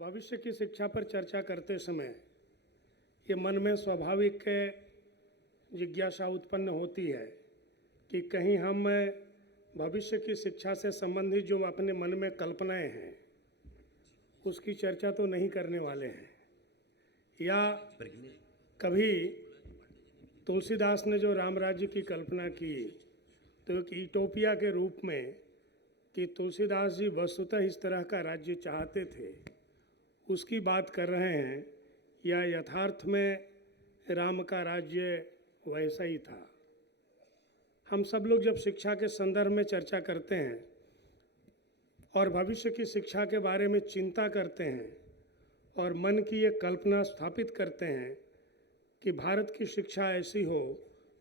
भविष्य की शिक्षा पर चर्चा करते समय ये मन में स्वाभाविक जिज्ञासा उत्पन्न होती है कि कहीं हम भविष्य की शिक्षा से संबंधित जो अपने मन में कल्पनाएं हैं उसकी चर्चा तो नहीं करने वाले हैं, या कभी तुलसीदास ने जो राम राज्य की कल्पना की तो एक यूटोपिया के रूप में कि तुलसीदास जी वस्तुतः इस तरह का राज्य चाहते थे उसकी बात कर रहे हैं, या यथार्थ में राम का राज्य वैसा ही था। हम सब लोग जब शिक्षा के संदर्भ में चर्चा करते हैं और भविष्य की शिक्षा के बारे में चिंता करते हैं और मन की एक कल्पना स्थापित करते हैं कि भारत की शिक्षा ऐसी हो,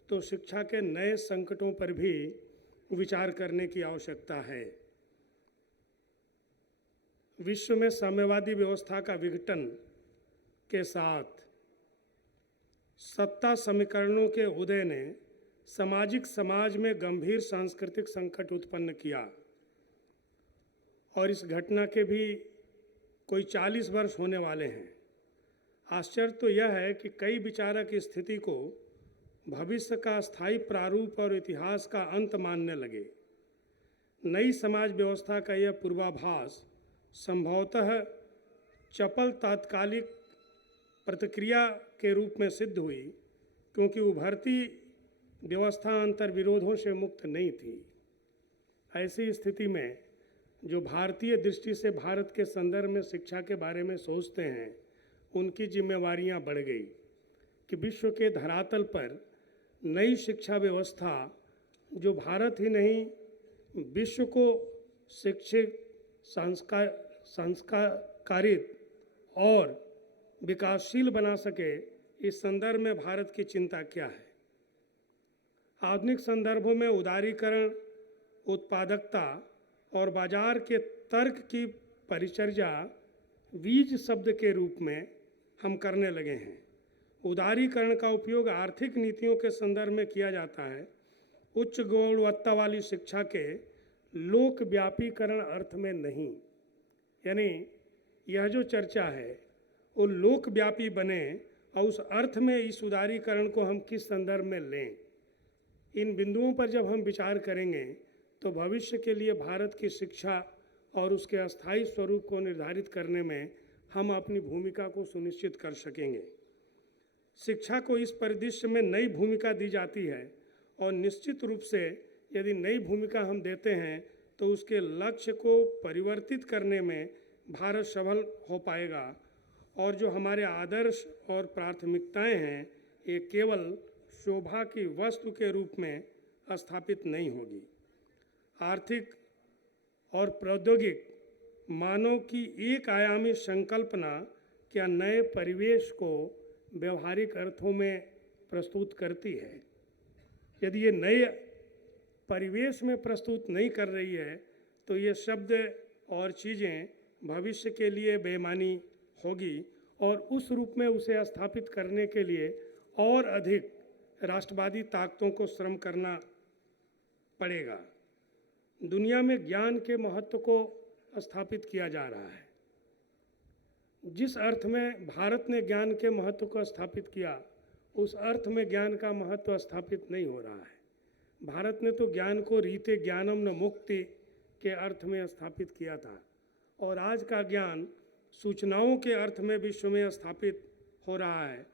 तो शिक्षा के नए संकटों पर भी विचार करने की आवश्यकता है। विश्व में साम्यवादी व्यवस्था का विघटन के साथ सत्ता समीकरणों के उदय ने सामाजिक समाज में गंभीर सांस्कृतिक संकट उत्पन्न किया और इस घटना के भी कोई 40 वर्ष होने वाले हैं। आश्चर्य तो यह है कि कई विचारक इस स्थिति को भविष्य का स्थायी प्रारूप और इतिहास का अंत मानने लगे। नई समाज व्यवस्था का यह पूर्वाभास संभवतः चपल तात्कालिक प्रतिक्रिया के रूप में सिद्ध हुई, क्योंकि उभरती व्यवस्था अंतर विरोधों से मुक्त नहीं थी। ऐसी स्थिति में जो भारतीय दृष्टि से भारत के संदर्भ में शिक्षा के बारे में सोचते हैं, उनकी जिम्मेवारियां बढ़ गई कि विश्व के धरातल पर नई शिक्षा व्यवस्था जो भारत ही नहीं विश्व को शिक्षित, संस्कारित और विकासशील बना सके, इस संदर्भ में भारत की चिंता क्या है। आधुनिक संदर्भों में उदारीकरण, उत्पादकता और बाजार के तर्क की परिचर्या बीज शब्द के रूप में हम करने लगे हैं। उदारीकरण का उपयोग आर्थिक नीतियों के संदर्भ में किया जाता है, उच्च गुणवत्ता वाली शिक्षा के लोकव्यापीकरण अर्थ में नहीं। यानी यह जो चर्चा है वो लोकव्यापी बने और उस अर्थ में इस उदारीकरण को हम किस संदर्भ में लें, इन बिंदुओं पर जब हम विचार करेंगे तो भविष्य के लिए भारत की शिक्षा और उसके अस्थायी स्वरूप को निर्धारित करने में हम अपनी भूमिका को सुनिश्चित कर सकेंगे। शिक्षा को इस परिदृश्य में नई भूमिका दी जाती है और निश्चित रूप से यदि नई भूमिका हम देते हैं तो उसके लक्ष्य को परिवर्तित करने में भारत सफल हो पाएगा, और जो हमारे आदर्श और प्राथमिकताएं हैं ये केवल शोभा की वस्तु के रूप में स्थापित नहीं होगी। आर्थिक और प्रौद्योगिक मानव की एक आयामी संकल्पना क्या नए परिवेश को व्यवहारिक अर्थों में प्रस्तुत करती है। यदि ये नए परिवेश में प्रस्तुत नहीं कर रही है तो ये शब्द और चीज़ें भविष्य के लिए बेमानी होगी, और उस रूप में उसे स्थापित करने के लिए और अधिक राष्ट्रवादी ताकतों को श्रम करना पड़ेगा। दुनिया में ज्ञान के महत्व को स्थापित किया जा रहा है। जिस अर्थ में भारत ने ज्ञान के महत्व को स्थापित किया उस अर्थ में ज्ञान का महत्व स्थापित नहीं हो रहा है। भारत ने तो ज्ञान को रीते ज्ञानम न मुक्ति के अर्थ में स्थापित किया था, और आज का ज्ञान सूचनाओं के अर्थ में विश्व में स्थापित हो रहा है।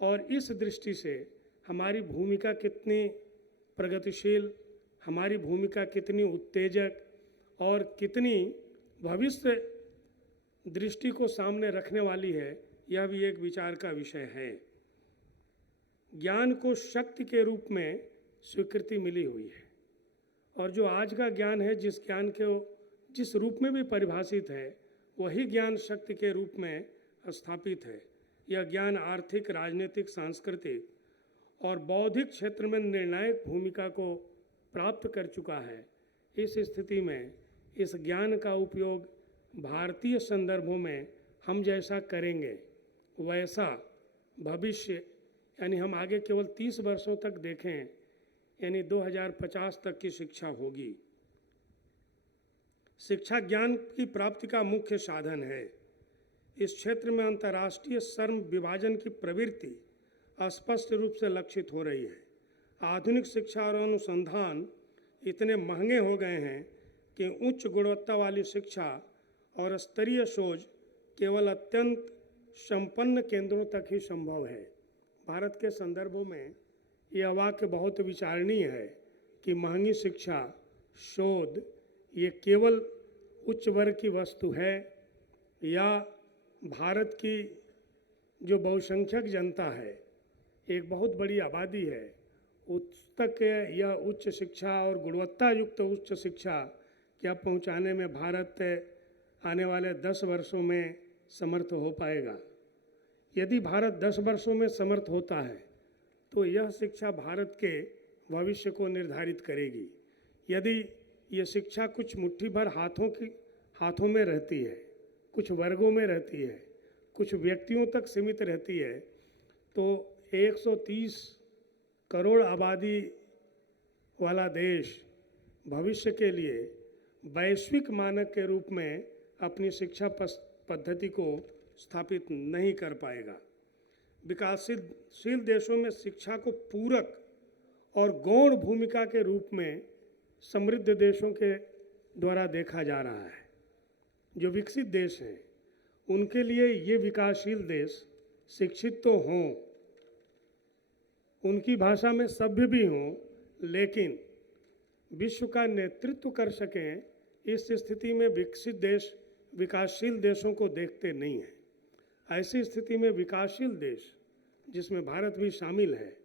और इस दृष्टि से हमारी भूमिका कितनी प्रगतिशील, हमारी भूमिका कितनी उत्तेजक और कितनी भविष्य दृष्टि को सामने रखने वाली है, यह भी एक विचार का विषय है। ज्ञान को शक्ति के रूप में स्वीकृति मिली हुई है, और जो आज का ज्ञान है, जिस ज्ञान के जिस रूप में भी परिभाषित है, वही ज्ञान शक्ति के रूप में स्थापित है। यह ज्ञान आर्थिक, राजनीतिक, सांस्कृतिक और बौद्धिक क्षेत्र में निर्णायक भूमिका को प्राप्त कर चुका है। इस स्थिति में इस ज्ञान का उपयोग भारतीय संदर्भों में हम जैसा करेंगे वैसा भविष्य, यानी हम आगे केवल 30 वर्षों तक देखें, यानी 2050 तक की शिक्षा होगी। शिक्षा ज्ञान की प्राप्ति का मुख्य साधन है। इस क्षेत्र में अंतर्राष्ट्रीय श्रम विभाजन की प्रवृत्ति स्पष्ट रूप से लक्षित हो रही है। आधुनिक शिक्षा और अनुसंधान इतने महंगे हो गए हैं कि उच्च गुणवत्ता वाली शिक्षा और स्तरीय शोध केवल अत्यंत संपन्न केंद्रों तक ही संभव है। भारत के संदर्भों में यह वाक्य बहुत विचारणीय है कि महंगी शिक्षा, शोध ये केवल उच्च वर्ग की वस्तु है या भारत की जो बहुसंख्यक जनता है, एक बहुत बड़ी आबादी है, उस तक यह उच्च शिक्षा और गुणवत्ता युक्त उच्च शिक्षा क्या पहुंचाने में भारत आने वाले 10 वर्षों में समर्थ हो पाएगा। यदि भारत 10 वर्षों में समर्थ होता है तो यह शिक्षा भारत के भविष्य को निर्धारित करेगी। यदि ये शिक्षा कुछ मुट्ठी भर हाथों में रहती है, कुछ वर्गों में रहती है, कुछ व्यक्तियों तक सीमित रहती है, तो 130 करोड़ आबादी वाला देश भविष्य के लिए वैश्विक मानक के रूप में अपनी शिक्षा पद्धति को स्थापित नहीं कर पाएगा। विकासशील देशों में शिक्षा को पूरक और गौण भूमिका के रूप में समृद्ध देशों के द्वारा देखा जा रहा है। जो विकसित देश हैं उनके लिए ये विकासशील देश शिक्षित तो हों, उनकी भाषा में सभ्य भी हों, लेकिन विश्व का नेतृत्व कर सकें, इस स्थिति में विकसित देश विकासशील देशों को देखते नहीं हैं। ऐसी स्थिति में विकासशील देश, जिसमें भारत भी शामिल है,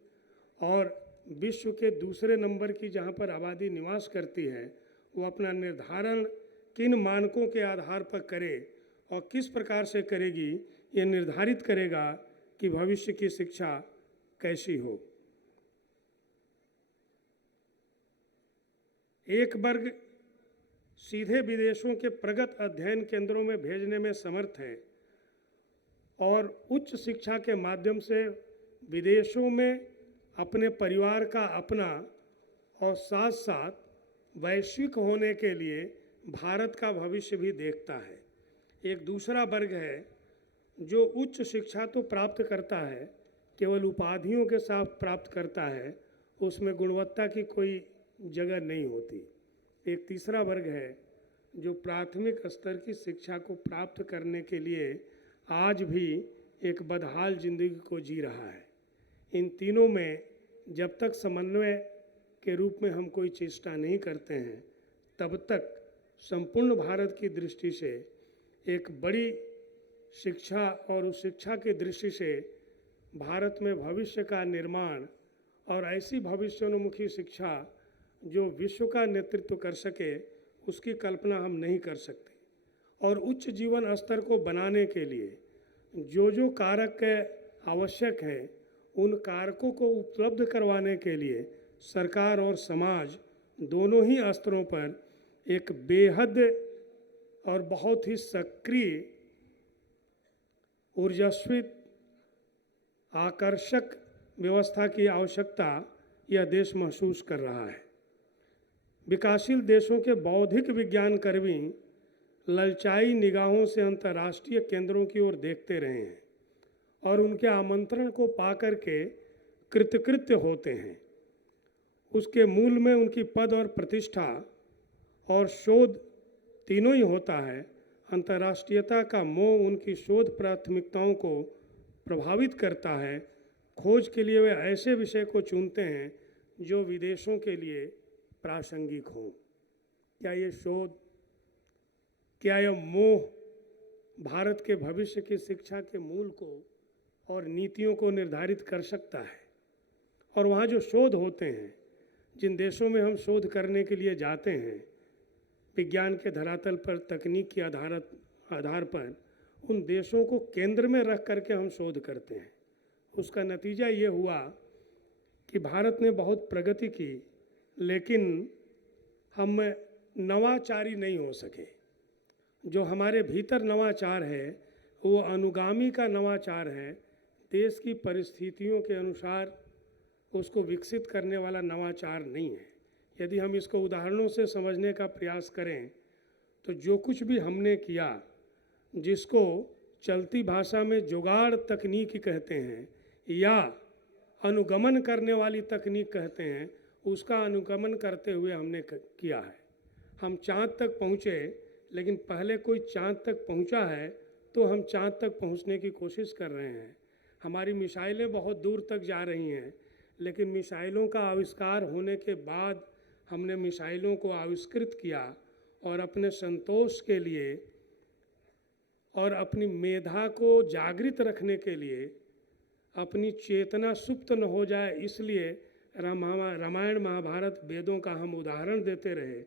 और विश्व के दूसरे नंबर की जहां पर आबादी निवास करती है, वो अपना निर्धारण किन मानकों के आधार पर करे और किस प्रकार से करेगी, ये निर्धारित करेगा कि भविष्य की शिक्षा कैसी हो। एक वर्ग सीधे विदेशों के प्रगत अध्ययन केंद्रों में भेजने में समर्थ है और उच्च शिक्षा के माध्यम से विदेशों में अपने परिवार का अपना और साथ साथ वैश्विक होने के लिए भारत का भविष्य भी देखता है। एक दूसरा वर्ग है जो उच्च शिक्षा तो प्राप्त करता है, केवल उपाधियों के साथ प्राप्त करता है, उसमें गुणवत्ता की कोई जगह नहीं होती। एक तीसरा वर्ग है जो प्राथमिक स्तर की शिक्षा को प्राप्त करने के लिए आज भी एक बदहाल जिंदगी को जी रहा है। इन तीनों में जब तक समन्वय के रूप में हम कोई चेष्टा नहीं करते हैं, तब तक संपूर्ण भारत की दृष्टि से एक बड़ी शिक्षा और उस शिक्षा की दृष्टि से भारत में भविष्य का निर्माण और ऐसी भविष्योन्मुखी शिक्षा जो विश्व का नेतृत्व कर सके, उसकी कल्पना हम नहीं कर सकते। और उच्च जीवन स्तर को बनाने के लिए जो कारक आवश्यक हैं, उन कारकों को उपलब्ध करवाने के लिए सरकार और समाज दोनों ही स्तरों पर एक बेहद और बहुत ही सक्रिय, ऊर्जास्वित, आकर्षक व्यवस्था की आवश्यकता यह देश महसूस कर रहा है। विकासशील देशों के बौद्धिक विज्ञानकर्मी ललचाई निगाहों से अंतर्राष्ट्रीय केंद्रों की ओर देखते रहे हैं और उनके आमंत्रण को पाकर के कृतकृत्य होते हैं। उसके मूल में उनकी पद और प्रतिष्ठा और शोध तीनों ही होता है। अंतर्राष्ट्रीयता का मोह उनकी शोध प्राथमिकताओं को प्रभावित करता है। खोज के लिए वे ऐसे विषय को चुनते हैं जो विदेशों के लिए प्रासंगिक हों। क्या ये शोध, क्या यह मोह भारत के भविष्य की शिक्षा के मूल को और नीतियों को निर्धारित कर सकता है? और वहाँ जो शोध होते हैं, जिन देशों में हम शोध करने के लिए जाते हैं, विज्ञान के धरातल पर, तकनीक के आधार पर, उन देशों को केंद्र में रख करके हम शोध करते हैं। उसका नतीजा ये हुआ कि भारत ने बहुत प्रगति की, लेकिन हम नवाचारी नहीं हो सके। जो हमारे भीतर नवाचार है वो अनुगामी का नवाचार है, देश की परिस्थितियों के अनुसार उसको विकसित करने वाला नवाचार नहीं है। यदि हम इसको उदाहरणों से समझने का प्रयास करें तो जो कुछ भी हमने किया, जिसको चलती भाषा में जुगाड़ तकनीक कहते हैं या अनुगमन करने वाली तकनीक कहते हैं, उसका अनुगमन करते हुए हमने किया है। हम चाँद तक पहुँचे, लेकिन पहले कोई चाँद तक पहुँचा है तो हम चाँद तक पहुँचने की कोशिश कर रहे हैं। हमारी मिसाइलें बहुत दूर तक जा रही हैं, लेकिन मिसाइलों का आविष्कार होने के बाद हमने मिसाइलों को आविष्कृत किया और अपने संतोष के लिए और अपनी मेधा को जागृत रखने के लिए, अपनी चेतना सुप्त न हो जाए इसलिए रामायण महाभारत वेदों का हम उदाहरण देते रहे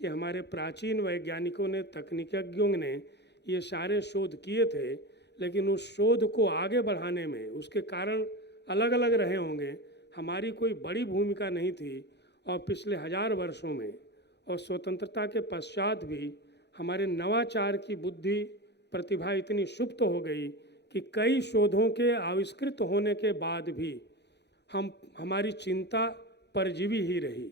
कि हमारे प्राचीन वैज्ञानिकों ने, तकनीकज्ञों ने ये सारे शोध किए थे, लेकिन उस शोध को आगे बढ़ाने में उसके कारण अलग अलग रहे होंगे, हमारी कोई बड़ी भूमिका नहीं थी। और पिछले 1000 वर्षों में और स्वतंत्रता के पश्चात भी हमारे नवाचार की बुद्धि प्रतिभा इतनी सुप्त हो गई कि कई शोधों के आविष्कृत होने के बाद भी हमारी चिंता परजीवी ही रही।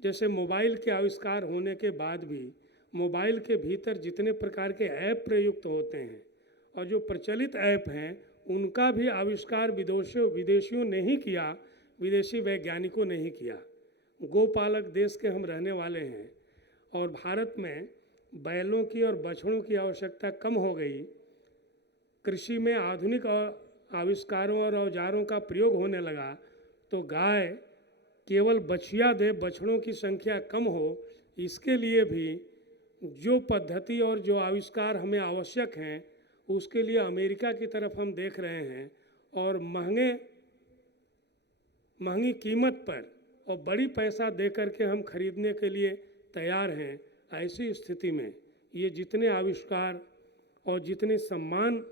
जैसे मोबाइल के आविष्कार होने के बाद भी मोबाइल के भीतर जितने प्रकार के ऐप प्रयुक्त होते हैं और जो प्रचलित ऐप हैं, उनका भी आविष्कार विदेशियों ने ही किया, विदेशी वैज्ञानिकों ने ही किया। गोपालक देश के हम रहने वाले हैं और भारत में बैलों की और बछड़ों की आवश्यकता कम हो गई। कृषि में आधुनिक आविष्कारों और औजारों का प्रयोग होने लगा तो गाय केवल बछिया दे, बछड़ों की संख्या कम हो, इसके लिए भी जो पद्धति और जो आविष्कार हमें आवश्यक हैं, उसके लिए अमेरिका की तरफ हम देख रहे हैं और महंगी कीमत पर और बड़ी पैसा दे करके हम खरीदने के लिए तैयार हैं। ऐसी स्थिति में ये जितने आविष्कार और जितने सम्मान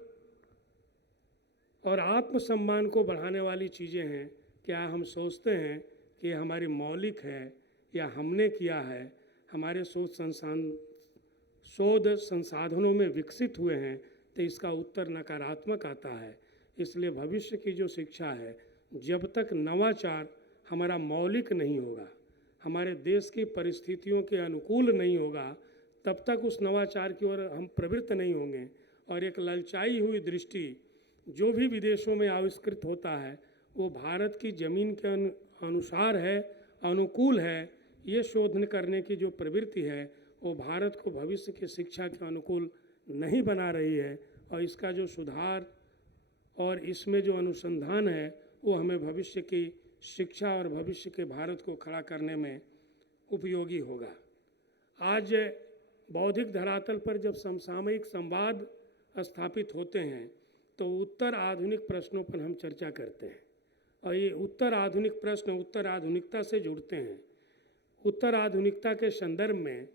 और आत्मसम्मान को बढ़ाने वाली चीज़ें हैं, क्या हम सोचते हैं कि हमारी मौलिक है या हमने किया है, हमारे शोध संसाधनों में विकसित हुए हैं, तो इसका उत्तर नकारात्मक आता है। इसलिए भविष्य की जो शिक्षा है, जब तक नवाचार हमारा मौलिक नहीं होगा, हमारे देश की परिस्थितियों के अनुकूल नहीं होगा, तब तक उस नवाचार की ओर हम प्रवृत्त नहीं होंगे। और एक ललचाई हुई दृष्टि जो भी विदेशों में आविष्कृत होता है, वो भारत की ज़मीन के अनुसार है, अनुकूल है। ये शोधन करने की जो प्रवृत्ति है, वो भारत को भविष्य की शिक्षा के अनुकूल नहीं बना रही है। और इसका जो सुधार और इसमें जो अनुसंधान है, वो हमें भविष्य की शिक्षा और भविष्य के भारत को खड़ा करने में उपयोगी होगा। आज बौद्धिक धरातल पर जब समसामयिक संवाद स्थापित होते हैं, तो उत्तर आधुनिक प्रश्नों पर हम चर्चा करते हैं और ये उत्तर आधुनिक प्रश्न उत्तर आधुनिकता से जुड़ते हैं। उत्तर आधुनिकता के संदर्भ में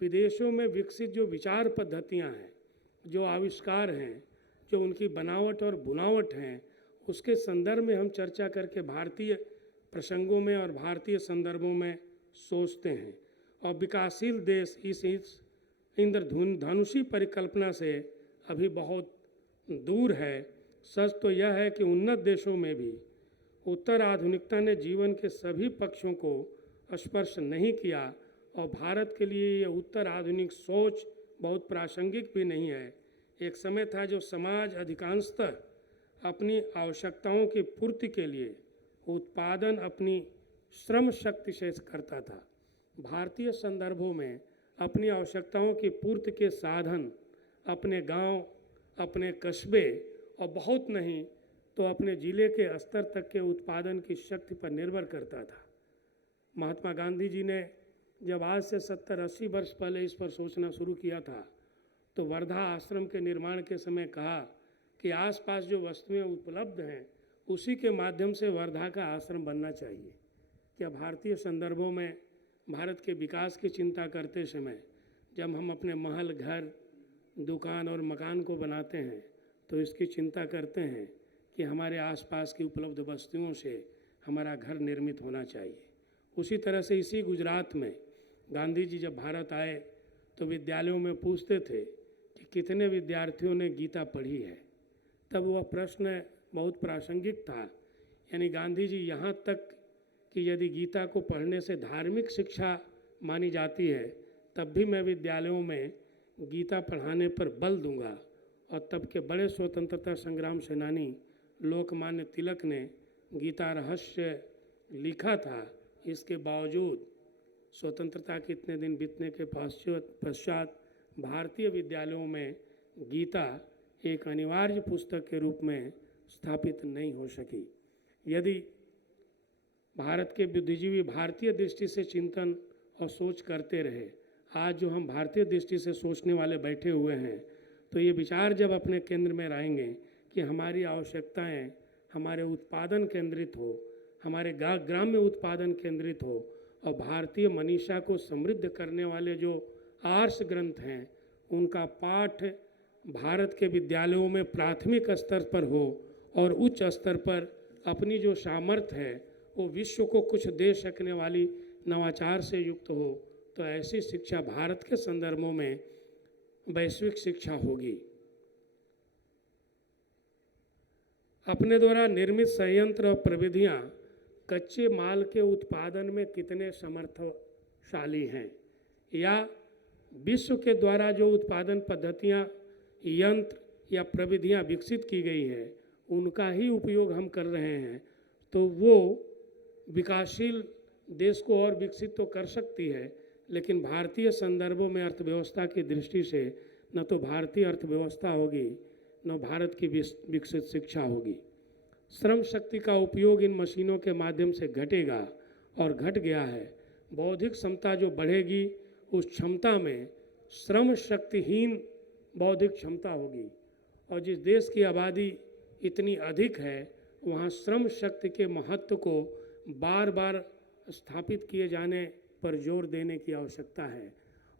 विदेशों में विकसित जो विचार पद्धतियाँ हैं, जो आविष्कार हैं, जो उनकी बनावट और बुनावट हैं, उसके संदर्भ में हम चर्चा करके भारतीय प्रसंगों में और भारतीय संदर्भों में सोचते हैं। और विकासशील देश इस इंद्रधनुषी परिकल्पना से अभी बहुत दूर है। सच तो यह है कि उन्नत देशों में भी उत्तर आधुनिकता ने जीवन के सभी पक्षों को स्पर्श नहीं किया और भारत के लिए ये उत्तर आधुनिक सोच बहुत प्रासंगिक भी नहीं है। एक समय था जो समाज अधिकांशतः अपनी आवश्यकताओं की पूर्ति के लिए उत्पादन अपनी श्रम शक्ति से करता था। भारतीय संदर्भों में अपनी आवश्यकताओं की पूर्ति के साधन अपने गांव, अपने कस्बे और बहुत नहीं तो अपने ज़िले के स्तर तक के उत्पादन की शक्ति पर निर्भर करता था। महात्मा गांधी जी ने जब आज से 70-80 वर्ष पहले इस पर सोचना शुरू किया था, तो वर्धा आश्रम के निर्माण के समय कहा कि आसपास जो वस्तुएं उपलब्ध हैं, उसी के माध्यम से वर्धा का आश्रम बनना चाहिए। क्या भारतीय संदर्भों में भारत के विकास की चिंता करते समय जब हम अपने महल, घर, दुकान और मकान को बनाते हैं, तो इसकी चिंता करते हैं कि हमारे आसपास की उपलब्ध वस्तुओं से हमारा घर निर्मित होना चाहिए। उसी तरह से इसी गुजरात में गांधी जी जब भारत आए तो विद्यालयों में पूछते थे कि कितने विद्यार्थियों ने गीता पढ़ी है। तब वह प्रश्न बहुत प्रासंगिक था। यानी गांधी जी यहाँ तक कि यदि गीता को पढ़ने से धार्मिक शिक्षा मानी जाती है, तब भी मैं विद्यालयों में गीता पढ़ाने पर बल दूंगा और तब के बड़े स्वतंत्रता संग्राम सेनानी लोकमान्य तिलक ने गीता रहस्य लिखा था। इसके बावजूद स्वतंत्रता के इतने दिन बीतने के पश्चात भारतीय विद्यालयों में गीता एक अनिवार्य पुस्तक के रूप में स्थापित नहीं हो सकी। यदि भारत के बुद्धिजीवी भारतीय दृष्टि से चिंतन और सोच करते रहे, आज जो हम भारतीय दृष्टि से सोचने वाले बैठे हुए हैं, तो ये विचार जब अपने केंद्र में रहेंगे कि हमारी आवश्यकताएं हमारे उत्पादन केंद्रित हो, हमारे ग्राम्य उत्पादन केंद्रित हो, और भारतीय मनीषा को समृद्ध करने वाले जो आर्ष ग्रंथ हैं उनका पाठ भारत के विद्यालयों में प्राथमिक स्तर पर हो और उच्च स्तर पर अपनी जो सामर्थ्य है वो विश्व को कुछ दे सकने वाली नवाचार से युक्त हो, तो ऐसी शिक्षा भारत के संदर्भों में वैश्विक शिक्षा होगी। अपने द्वारा निर्मित संयंत्र और प्रविधियां कच्चे माल के उत्पादन में कितने समर्थशाली हैं, या विश्व के द्वारा जो उत्पादन पद्धतियां, यंत्र या प्रविधियां विकसित की गई हैं उनका ही उपयोग हम कर रहे हैं, तो वो विकासशील देश को और विकसित तो कर सकती है, लेकिन भारतीय संदर्भों में अर्थव्यवस्था की दृष्टि से न तो भारतीय अर्थव्यवस्था होगी न भारत की विकसित शिक्षा होगी। श्रम शक्ति का उपयोग इन मशीनों के माध्यम से घटेगा और घट गया है। बौद्धिक क्षमता जो बढ़ेगी उस क्षमता में श्रम शक्तिहीन बौद्धिक क्षमता होगी, और जिस देश की आबादी इतनी अधिक है वहाँ श्रम शक्ति के महत्व को बार बार स्थापित किए जाने पर जोर देने की आवश्यकता है।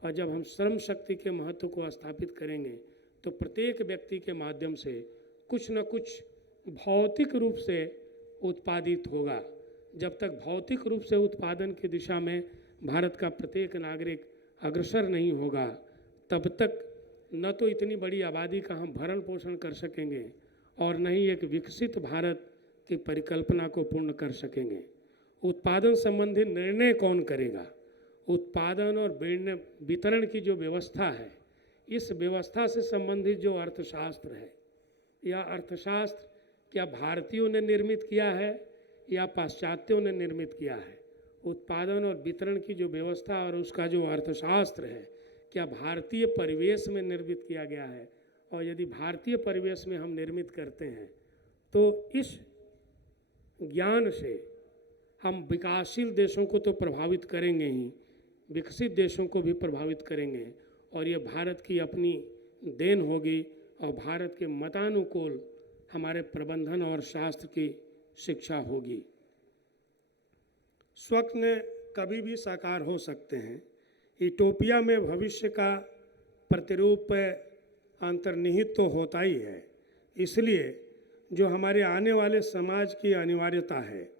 और जब हम श्रम शक्ति के महत्व को स्थापित करेंगे तो प्रत्येक व्यक्ति के माध्यम से कुछ न कुछ भौतिक रूप से उत्पादित होगा। जब तक भौतिक रूप से उत्पादन की दिशा में भारत का प्रत्येक नागरिक अग्रसर नहीं होगा, तब तक न तो इतनी बड़ी आबादी का हम भरण पोषण कर सकेंगे और न ही एक विकसित भारत की परिकल्पना को पूर्ण कर सकेंगे। उत्पादन संबंधी निर्णय कौन करेगा? उत्पादन और वितरण की जो व्यवस्था है, इस व्यवस्था से संबंधित जो अर्थशास्त्र है, यह अर्थशास्त्र क्या भारतीयों ने निर्मित किया है या पाश्चात्यों ने निर्मित किया है? उत्पादन और वितरण की जो व्यवस्था और उसका जो अर्थशास्त्र है, क्या भारतीय परिवेश में निर्मित किया गया है? और यदि भारतीय परिवेश में हम निर्मित करते हैं तो इस ज्ञान से हम विकासशील देशों को तो प्रभावित करेंगे ही, विकसित देशों को भी प्रभावित करेंगे, और ये भारत की अपनी देन होगी और भारत के मतानुकूल हमारे प्रबंधन और शास्त्र की शिक्षा होगी। स्वप्न कभी भी साकार हो सकते हैं। यूटोपिया में भविष्य का प्रतिरूप अंतर्निहित तो होता ही है, इसलिए जो हमारे आने वाले समाज की अनिवार्यता है,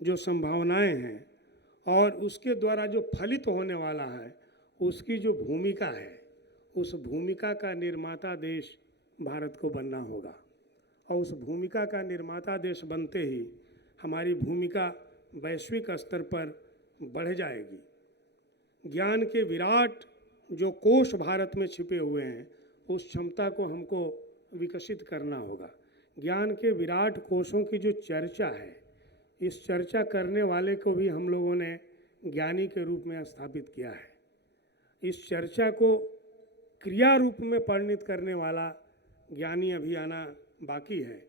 जो संभावनाएं हैं और उसके द्वारा जो फलित होने वाला है, उसकी जो भूमिका है, उस भूमिका का निर्माता देश भारत को बनना होगा। और उस भूमिका का निर्माता देश बनते ही हमारी भूमिका वैश्विक स्तर पर बढ़ जाएगी। ज्ञान के विराट जो कोश भारत में छिपे हुए हैं, उस क्षमता को हमको विकसित करना होगा। ज्ञान के विराट कोशों की जो चर्चा है, इस चर्चा करने वाले को भी हम लोगों ने ज्ञानी के रूप में स्थापित किया है। इस चर्चा को क्रिया रूप में परिणित करने वाला ज्ञानी अभी आना बाकी है।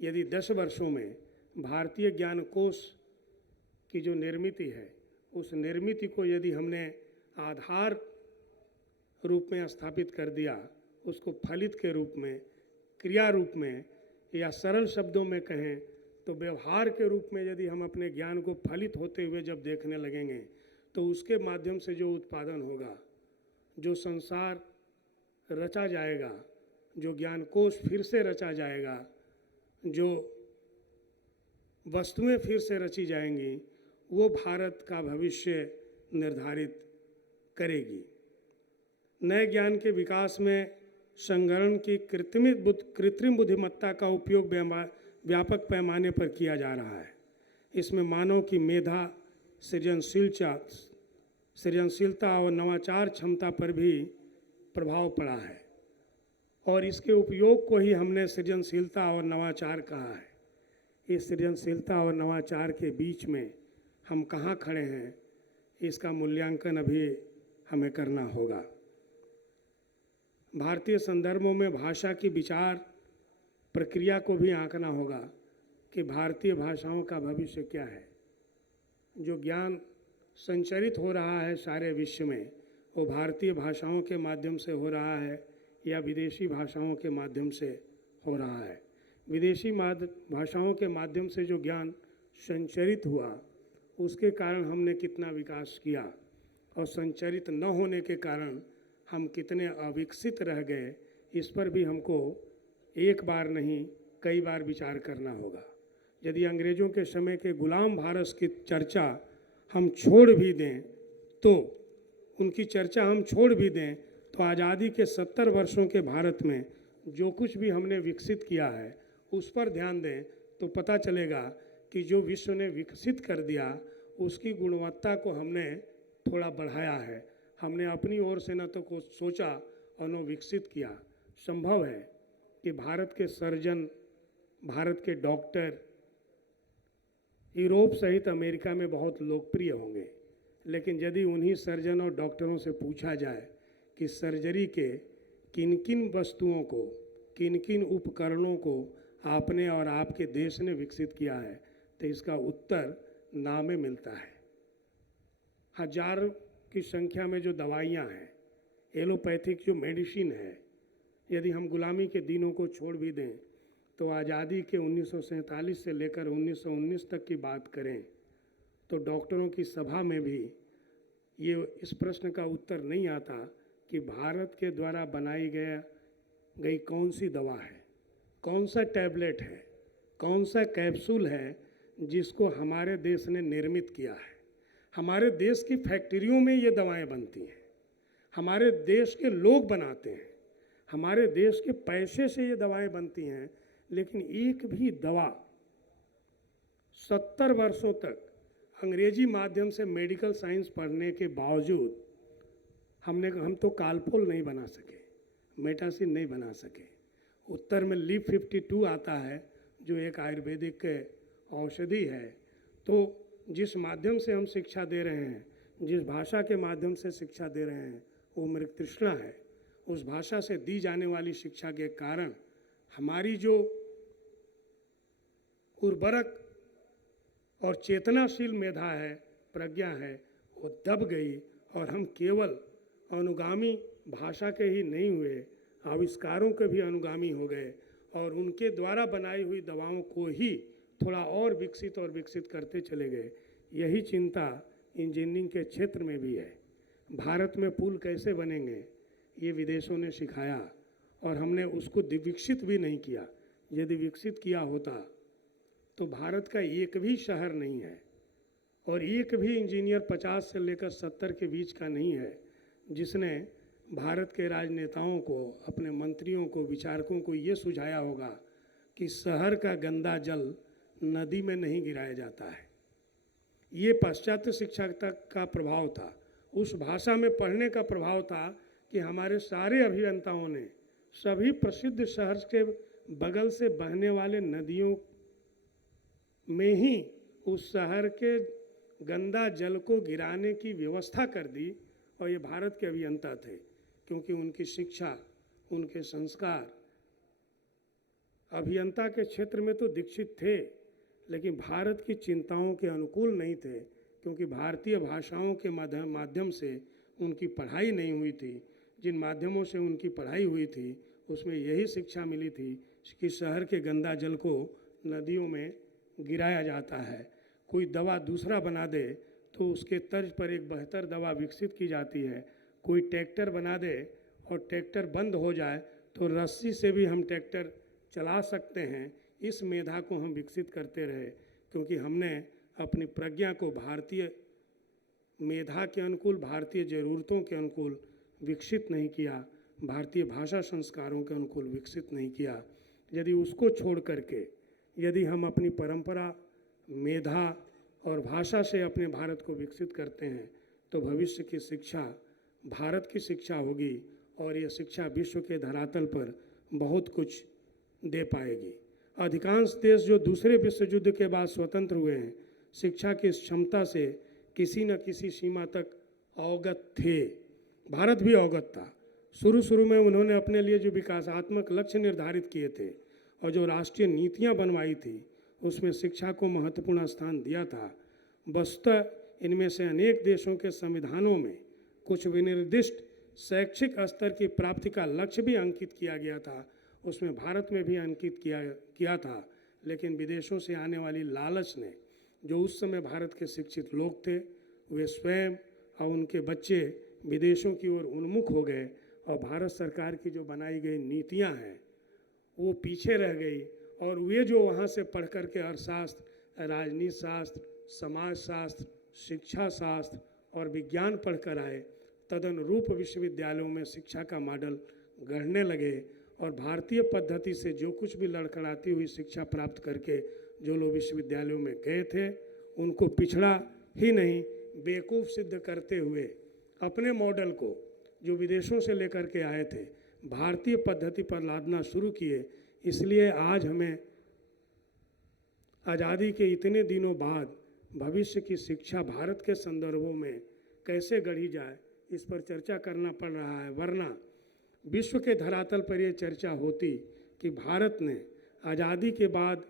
यदि 10 वर्षों में भारतीय ज्ञान कोश की जो निर्मिति है, उस निर्मिति को यदि हमने आधार रूप में स्थापित कर दिया, उसको फलित के रूप में, क्रिया रूप में, या सरल शब्दों में कहें तो व्यवहार के रूप में यदि हम अपने ज्ञान को फलित होते हुए जब देखने लगेंगे, तो उसके माध्यम से जो उत्पादन होगा, जो संसार रचा जाएगा, जो ज्ञान कोश फिर से रचा जाएगा, जो वस्तुएं फिर से रची जाएंगी, वो भारत का भविष्य निर्धारित करेगी। नए ज्ञान के विकास में संगणन की कृत्रिम बुद्धिमत्ता का उपयोग व्यापक पैमाने पर किया जा रहा है। इसमें मानव की मेधा, सृजनशीलता और नवाचार क्षमता पर भी प्रभाव पड़ा है। और इसके उपयोग को ही हमने सृजनशीलता और नवाचार कहा है। इस सृजनशीलता और नवाचार के बीच में हम कहाँ खड़े हैं, इसका मूल्यांकन अभी हमें करना होगा। भारतीय संदर्भों में भाषा की विचार प्रक्रिया को भी आंकना होगा कि भारतीय भाषाओं का भविष्य क्या है। जो ज्ञान संचरित हो रहा है सारे विश्व में, वो भारतीय भाषाओं के माध्यम से हो रहा है या विदेशी भाषाओं के माध्यम से हो रहा है। विदेशी भाषाओं के माध्यम से जो ज्ञान संचरित हुआ, उसके कारण हमने कितना विकास किया, और संचरित न होने के कारण हम कितने अविकसित रह गए, इस पर भी हमको एक बार नहीं कई बार विचार करना होगा। यदि अंग्रेज़ों के समय के गुलाम भारत की चर्चा हम छोड़ भी दें, तो उनकी चर्चा हम छोड़ भी दें, तो आज़ादी के 70 वर्षों के भारत में जो कुछ भी हमने विकसित किया है उस पर ध्यान दें, तो पता चलेगा कि जो विश्व ने विकसित कर दिया उसकी गुणवत्ता को हमने थोड़ा बढ़ाया है। हमने अपनी ओर से न तो कुछ सोचा और न विकसित किया। संभव है कि भारत के सर्जन, भारत के डॉक्टर यूरोप सहित अमेरिका में बहुत लोकप्रिय होंगे, लेकिन यदि उन्हीं सर्जन और डॉक्टरों से पूछा जाए कि सर्जरी के किन किन वस्तुओं को, किन किन उपकरणों को आपने और आपके देश ने विकसित किया है, तो इसका उत्तर ना में मिलता है। हजार की संख्या में जो दवाइयाँ हैं, एलोपैथिक जो मेडिसिन है, यदि हम गुलामी के दिनों को छोड़ भी दें तो आज़ादी के 1947 से लेकर 1919 तक की बात करें, तो डॉक्टरों की सभा में भी ये इस प्रश्न का उत्तर नहीं आता कि भारत के द्वारा बनाई गई कौन सी दवा है, कौन सा टैबलेट है, कौन सा कैप्सूल है जिसको हमारे देश ने निर्मित किया है। हमारे देश की फैक्ट्रियों में ये दवाएं बनती हैं, हमारे देश के लोग बनाते हैं, हमारे देश के पैसे से ये दवाएं बनती हैं, लेकिन एक भी दवा 70 वर्षों तक अंग्रेजी माध्यम से मेडिकल साइंस पढ़ने के बावजूद हम तो कालपोल नहीं बना सके, मेटासिन नहीं बना सके। उत्तर में लीप 52 आता है जो एक आयुर्वेदिक औषधि है। तो जिस माध्यम से हम शिक्षा दे रहे हैं, जिस भाषा के माध्यम से शिक्षा दे रहे हैं, वो मृत तृष्णा है। उस भाषा से दी जाने वाली शिक्षा के कारण हमारी जो उर्वरक और चेतनाशील मेधा है, प्रज्ञा है, वो दब गई और हम केवल अनुगामी भाषा के ही नहीं हुए, आविष्कारों के भी अनुगामी हो गए और उनके द्वारा बनाई हुई दवाओं को ही थोड़ा और विकसित करते चले गए। यही चिंता इंजीनियरिंग के क्षेत्र में भी है। भारत में पुल कैसे बनेंगे, ये विदेशों ने सिखाया और हमने उसको विकसित भी नहीं किया। यदि विकसित किया होता तो भारत का एक भी शहर नहीं है और एक भी इंजीनियर 50 से लेकर 70 के बीच का नहीं है जिसने भारत के राजनेताओं को, अपने मंत्रियों को, विचारकों को ये सुझाया होगा कि शहर का गंदा जल नदी में नहीं गिराया जाता है। ये पाश्चात्य शिक्षा तक का प्रभाव था, उस भाषा में पढ़ने का प्रभाव था कि हमारे सारे अभियंताओं ने सभी प्रसिद्ध शहर के बगल से बहने वाले नदियों में ही उस शहर के गंदा जल को गिराने की व्यवस्था कर दी। और ये भारत के अभियंता थे, क्योंकि उनकी शिक्षा, उनके संस्कार अभियंता के क्षेत्र में तो दीक्षित थे, लेकिन भारत की चिंताओं के अनुकूल नहीं थे, क्योंकि भारतीय भाषाओं के माध्यम से उनकी पढ़ाई नहीं हुई थी। जिन माध्यमों से उनकी पढ़ाई हुई थी उसमें यही शिक्षा मिली थी कि शहर के गंदा जल को नदियों में गिराया जाता है। कोई दवा दूसरा बना दे तो उसके तर्ज पर एक बेहतर दवा विकसित की जाती है। कोई ट्रैक्टर बना दे और ट्रैक्टर बंद हो जाए तो रस्सी से भी हम ट्रैक्टर चला सकते हैं। इस मेधा को हम विकसित करते रहे, क्योंकि हमने अपनी प्रज्ञा को भारतीय मेधा के अनुकूल, भारतीय ज़रूरतों के अनुकूल विकसित नहीं किया, भारतीय भाषा संस्कारों के अनुकूल विकसित नहीं किया। यदि उसको छोड़ करके यदि हम अपनी परंपरा, मेधा और भाषा से अपने भारत को विकसित करते हैं तो भविष्य की शिक्षा भारत की शिक्षा होगी और ये शिक्षा विश्व के धरातल पर बहुत कुछ दे पाएगी। अधिकांश देश जो दूसरे विश्व युद्ध के बाद स्वतंत्र हुए हैं, शिक्षा की इस क्षमता से किसी न किसी सीमा तक अवगत थे। भारत भी अवगत था। शुरू में उन्होंने अपने लिए जो विकासात्मक लक्ष्य निर्धारित किए थे और जो राष्ट्रीय नीतियां बनवाई थी, उसमें शिक्षा को महत्वपूर्ण स्थान दिया था। वस्तुतः इनमें से अनेक देशों के संविधानों में कुछ विनिर्दिष्ट शैक्षिक स्तर की प्राप्ति का लक्ष्य भी अंकित किया गया था। उसमें भारत में भी अंकित किया था, लेकिन विदेशों से आने वाली लालच ने, जो उस समय भारत के शिक्षित लोग थे, वे स्वयं और उनके बच्चे विदेशों की ओर उन्मुख हो गए और भारत सरकार की जो बनाई गई नीतियां हैं वो पीछे रह गई। और वे जो वहाँ से पढ़ कर के अर्थशास्त्र, राजनीति शास्त्र, समाज शास्त्र, शिक्षा शास्त्र और विज्ञान पढ़ कर आए, तदनुरूप विश्वविद्यालयों में शिक्षा का मॉडल गढ़ने लगे और भारतीय पद्धति से जो कुछ भी लड़खड़ाती हुई शिक्षा प्राप्त करके जो लोग विश्वविद्यालयों में गए थे, उनको पिछड़ा ही नहीं बेवकूफ़ सिद्ध करते हुए अपने मॉडल को जो विदेशों से लेकर के आए थे, भारतीय पद्धति पर लादना शुरू किए। इसलिए आज हमें आज़ादी के इतने दिनों बाद भविष्य की शिक्षा भारत के संदर्भों में कैसे गढ़ी जाए, इस पर चर्चा करना पड़ रहा है। वरना विश्व के धरातल पर ये चर्चा होती कि भारत ने आज़ादी के बाद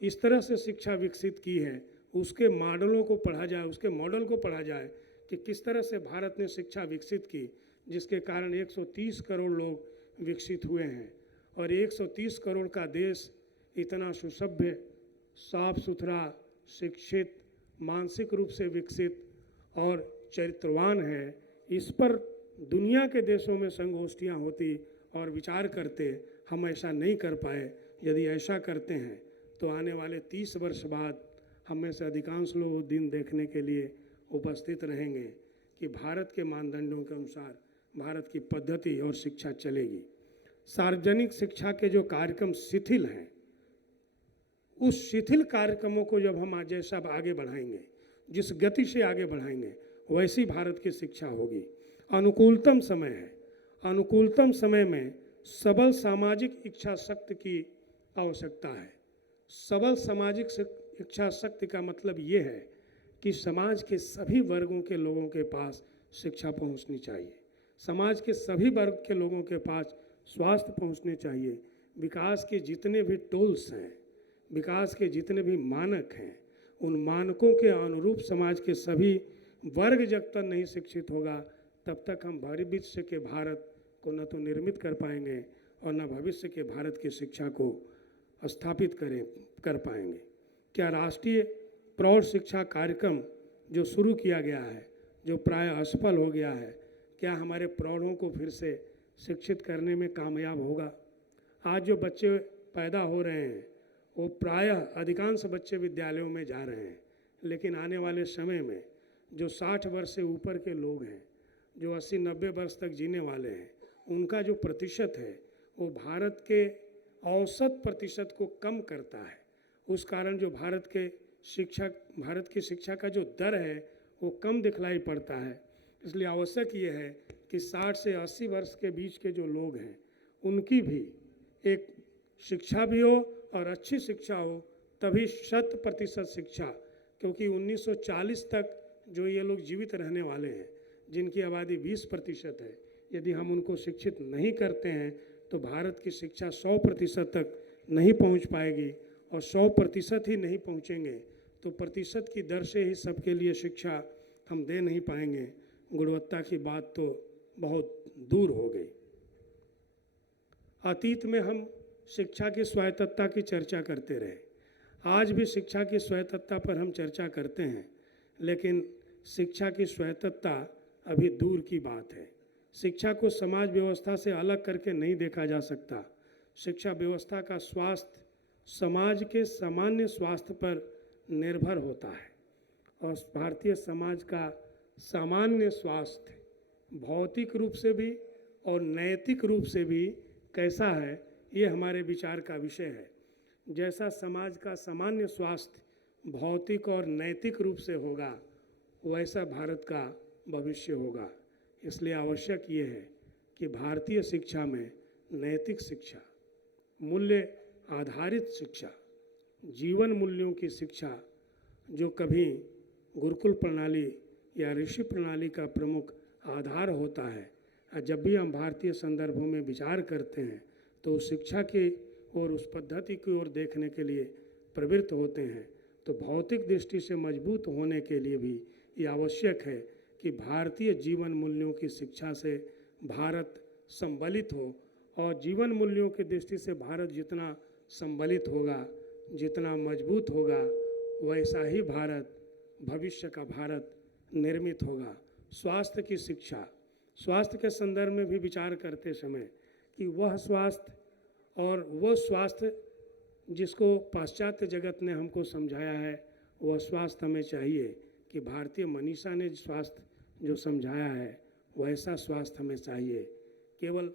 इस तरह से शिक्षा विकसित की है, उसके मॉडलों को पढ़ा जाए, उसके मॉडल को पढ़ा जाए कि किस तरह से भारत ने शिक्षा विकसित की, जिसके कारण 130 करोड़ लोग विकसित हुए हैं। और 130 करोड़ का देश इतना सुसभ्य, साफ सुथरा, शिक्षित, मानसिक रूप से विकसित और चरित्रवान है। इस पर दुनिया के देशों में संगोष्ठियाँ होती और विचार करते। हम ऐसा नहीं कर पाए। यदि ऐसा करते हैं तो आने वाले 30 वर्ष बाद हम में से अधिकांश लोग वो दिन देखने के लिए उपस्थित रहेंगे कि भारत के मानदंडों के अनुसार भारत की पद्धति और शिक्षा चलेगी। सार्वजनिक शिक्षा के जो कार्यक्रम शिथिल हैं, उस शिथिल कार्यक्रमों को जब हम जैसा आगे बढ़ाएंगे, जिस गति से आगे बढ़ाएंगे, वैसी भारत की शिक्षा होगी। अनुकूलतम समय है। अनुकूलतम समय में सबल सामाजिक इच्छा शक्ति की आवश्यकता है। सबल सामाजिक इच्छा शक्ति का मतलब ये है कि समाज के सभी वर्गों के लोगों के पास शिक्षा पहुंचनी चाहिए। समाज के सभी वर्ग के लोगों के पास स्वास्थ्य पहुंचने चाहिए। विकास के जितने भी टूल्स हैं, विकास के जितने भी मानक हैं, उन मानकों के अनुरूप समाज के सभी वर्ग जब तक नहीं शिक्षित होगा, तब तक हम भविष्य के भारत को न तो निर्मित कर पाएंगे और न भविष्य के भारत की शिक्षा को स्थापित कर पाएंगे। क्या राष्ट्रीय प्रौढ़ शिक्षा कार्यक्रम जो शुरू किया गया है, जो प्राय असफल हो गया है, क्या हमारे प्रौढ़ों को फिर से शिक्षित करने में कामयाब होगा? आज जो बच्चे पैदा हो रहे हैं वो प्रायः अधिकांश बच्चे विद्यालयों में जा रहे हैं, लेकिन आने वाले समय में जो 60 वर्ष से ऊपर के लोग हैं, जो 80-90 वर्ष तक जीने वाले हैं, उनका जो प्रतिशत है वो भारत के औसत प्रतिशत को कम करता है। उस कारण जो भारत की शिक्षा का जो दर है वो कम दिखलाई पड़ता है। इसलिए आवश्यक ये है कि 60 से 80 वर्ष के बीच के जो लोग हैं उनकी भी एक शिक्षा भी हो और अच्छी शिक्षा हो, तभी 100% शिक्षा, क्योंकि 1940 तक जो ये लोग जीवित रहने वाले हैं, जिनकी आबादी 20% है, यदि हम उनको शिक्षित नहीं करते हैं तो भारत की शिक्षा 100% तक नहीं पहुंच पाएगी। और 100% ही नहीं पहुंचेंगे तो प्रतिशत की दर से ही सबके लिए शिक्षा हम दे नहीं पाएंगे। गुणवत्ता की बात तो बहुत दूर हो गई। अतीत में हम शिक्षा की स्वायत्तता की चर्चा करते रहे, आज भी शिक्षा की स्वायत्तता पर हम चर्चा करते हैं, लेकिन शिक्षा की स्वायत्तता अभी दूर की बात है। शिक्षा को समाज व्यवस्था से अलग करके नहीं देखा जा सकता। शिक्षा व्यवस्था का स्वास्थ्य समाज के सामान्य स्वास्थ्य पर निर्भर होता है और भारतीय समाज का सामान्य स्वास्थ्य भौतिक रूप से भी और नैतिक रूप से भी कैसा है, ये हमारे विचार का विषय है। जैसा समाज का सामान्य स्वास्थ्य भौतिक और नैतिक रूप से होगा, वैसा भारत का भविष्य होगा। इसलिए आवश्यक ये है कि भारतीय शिक्षा में नैतिक शिक्षा, मूल्य आधारित शिक्षा, जीवन मूल्यों की शिक्षा जो कभी गुरुकुल प्रणाली या ऋषि प्रणाली का प्रमुख आधार होता है। जब भी हम भारतीय संदर्भों में विचार करते हैं तो उस शिक्षा की और उस पद्धति की ओर देखने के लिए प्रवृत्त होते हैं। तो भौतिक दृष्टि से मजबूत होने के लिए भी ये आवश्यक है कि भारतीय जीवन मूल्यों की शिक्षा से भारत संबलित हो, और जीवन मूल्यों की दृष्टि से भारत जितना संबलित होगा, जितना मजबूत होगा, वैसा ही भारत, भविष्य का भारत निर्मित होगा। स्वास्थ्य की शिक्षा, स्वास्थ्य के संदर्भ में भी विचार करते समय कि वह स्वास्थ्य और वह स्वास्थ्य जिसको पाश्चात्य जगत ने हमको समझाया है, वह स्वास्थ्य हमें चाहिए कि भारतीय मनीषा ने स्वास्थ्य जो समझाया है वैसा स्वास्थ्य हमें चाहिए। केवल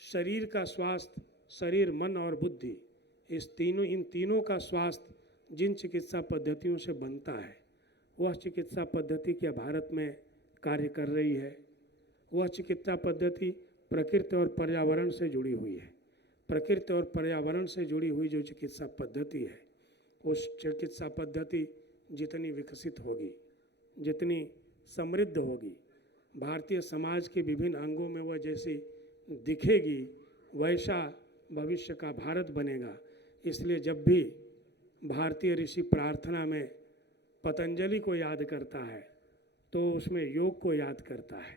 शरीर का स्वास्थ्य, शरीर, मन और बुद्धि, इन तीनों का स्वास्थ्य जिन चिकित्सा पद्धतियों से बनता है, वह चिकित्सा पद्धति क्या भारत में कार्य कर रही है? वह चिकित्सा पद्धति प्रकृति और पर्यावरण से जुड़ी हुई है। प्रकृति और पर्यावरण से जुड़ी हुई जो चिकित्सा पद्धति है, उस चिकित्सा पद्धति जितनी विकसित होगी, जितनी समृद्ध होगी, भारतीय समाज के विभिन्न अंगों में वह जैसी दिखेगी, वैसा भविष्य का भारत बनेगा। इसलिए जब भी भारतीय ऋषि प्रार्थना में पतंजलि को याद करता है तो उसमें योग को याद करता है,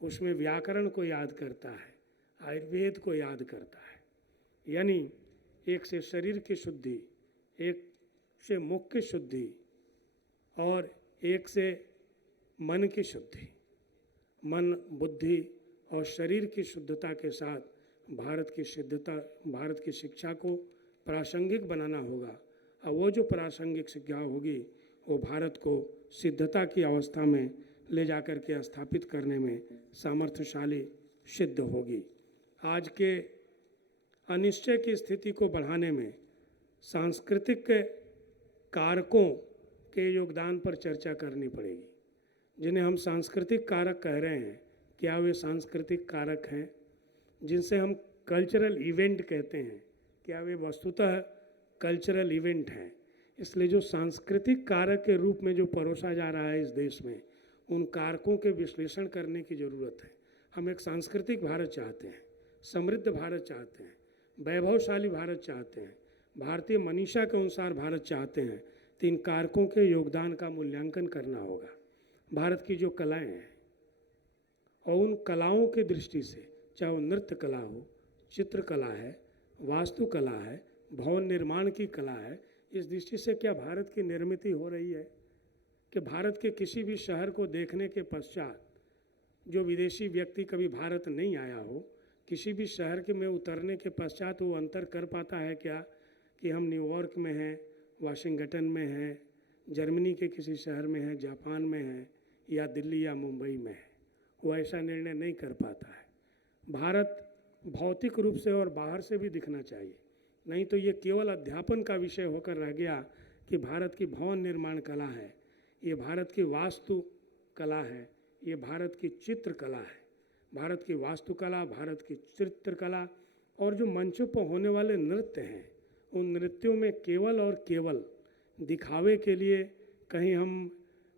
उसमें व्याकरण को याद करता है, आयुर्वेद को याद करता है। यानी एक से शरीर की शुद्धि, एक से मुख की शुद्धि और एक से मन की शुद्धि, मन, बुद्धि और शरीर की शुद्धता के साथ भारत की शिक्षा को प्रासंगिक बनाना होगा। और वो जो प्रासंगिक शिक्षा होगी वो भारत को सिद्धता की अवस्था में ले जाकर के स्थापित करने में सामर्थ्यशाली सिद्ध होगी। आज के अनिश्चय की स्थिति को बढ़ाने में सांस्कृतिक कारकों के योगदान पर चर्चा करनी पड़ेगी। जिन्हें हम सांस्कृतिक कारक कह रहे हैं, क्या वे सांस्कृतिक कारक हैं? जिनसे हम कल्चरल इवेंट कहते हैं, क्या वे वस्तुतः कल्चरल इवेंट हैं? इसलिए जो सांस्कृतिक कारक के रूप में जो परोसा जा रहा है इस देश में, उन कारकों के विश्लेषण करने की ज़रूरत है। हम एक सांस्कृतिक भारत चाहते हैं, समृद्ध भारत चाहते हैं, वैभवशाली भारत चाहते हैं, भारतीय मनीषा के अनुसार भारत चाहते हैं। तो इन कारकों के योगदान का मूल्यांकन करना होगा। भारत की जो कलाएं हैं और उन कलाओं की दृष्टि से, चाहे वो नृत्य कला हो, चित्रकला है, वास्तुकला है, भवन निर्माण की कला है, इस दृष्टि से क्या भारत की निर्मित हो रही है कि भारत के किसी भी शहर को देखने के पश्चात जो विदेशी व्यक्ति कभी भारत नहीं आया हो, किसी भी शहर के में उतरने के पश्चात वो अंतर कर पाता है क्या कि हम न्यूयॉर्क में हैं, वाशिंगटन में हैं, जर्मनी के किसी शहर में हैं, जापान में हैं, या दिल्ली या मुंबई में है? वो ऐसा निर्णय नहीं कर पाता है। भारत भौतिक रूप से और बाहर से भी दिखना चाहिए, नहीं तो ये केवल अध्यापन का विषय होकर रह गया कि भारत की भवन निर्माण कला है, ये भारत की वास्तु कला है, ये भारत की चित्रकला है। भारत की वास्तुकला, भारत की चित्रकला और जो मंचों पर होने वाले नृत्य हैं, उन नृत्यों में केवल और केवल दिखावे के लिए कहीं हम